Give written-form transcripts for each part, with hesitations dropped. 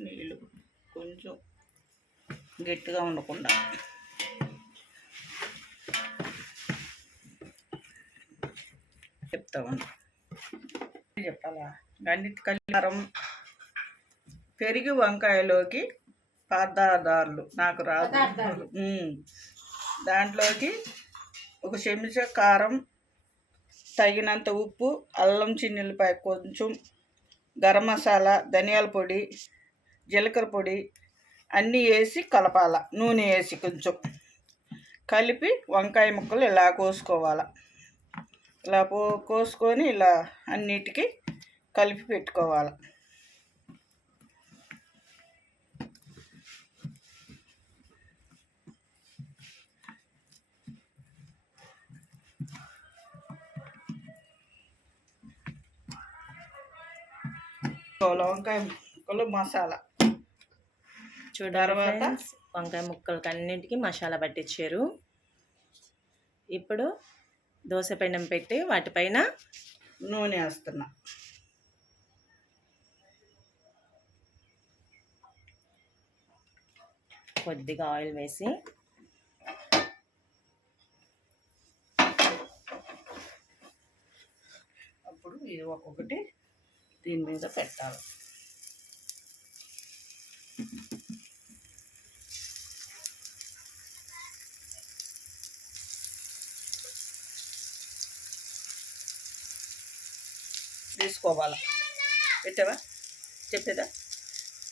నీళ్ళు కొంచెం గట్టిగా ఉండకుండా చెప్తామని చెప్పాలా. అన్నిటి కారం పెరిగి వంకాయలోకి పదార్థాలు నాకు రాదు. దాంట్లోకి ఒక చెంచా కారం, తగినంత ఉప్పు, అల్లం చిన్నులపాయ కొంచెం, గరం మసాలా, ధనియాల పొడి, జీలకర్ర పొడి అన్నీ వేసి కలపాల. నూనె వేసి కొంచెం కలిపి వంకాయ ముక్కలు ఇలా కోసుకోవాలి. ఇలా కోసుకొని ఇలా అన్నిటికీ కలిపి పెట్టుకోవాలి. వంకాయ ముక్కలు మసాలా తర్వాత వంకాయ ముక్కలకి అన్నింటికి మసాలా పట్టించారు. ఇప్పుడు దోశ పెనం పెట్టి వాటిపైన నూనె వేస్తున్నా. కొద్దిగా ఆయిల్ వేసి అప్పుడు ఇది ఒక్కొక్కటి దీని మీద పెట్టాలి. తీసుకోవాలి. పెట్టావా? చెప్పేదా?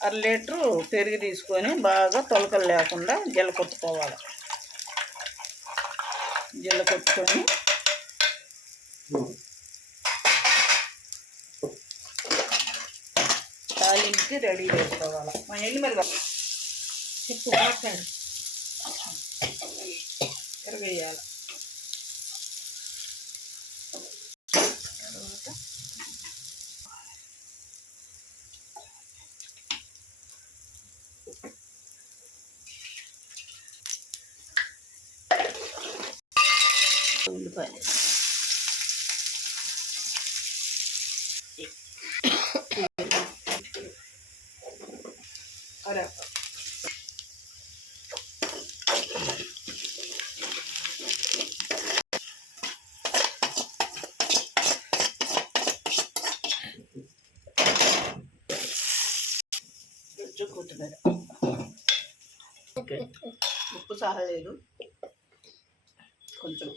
1/2 లీటరు పెరుగు తీసుకొని బాగా తొలకలు లేకుండా జల్ల కొట్టుకోవాలి. జల్ల కొట్టుకొని తాలింపుకి రెడీ చేసుకోవాలి. మా ఎల్లి మరి చెప్పు మాట్లాడు. ఎరవేయాలి. తర్వాత ఉల్లిపాయలు కొత్తిమీర. ఓకే, ఉప్పు చాలలేదు కొంచెం.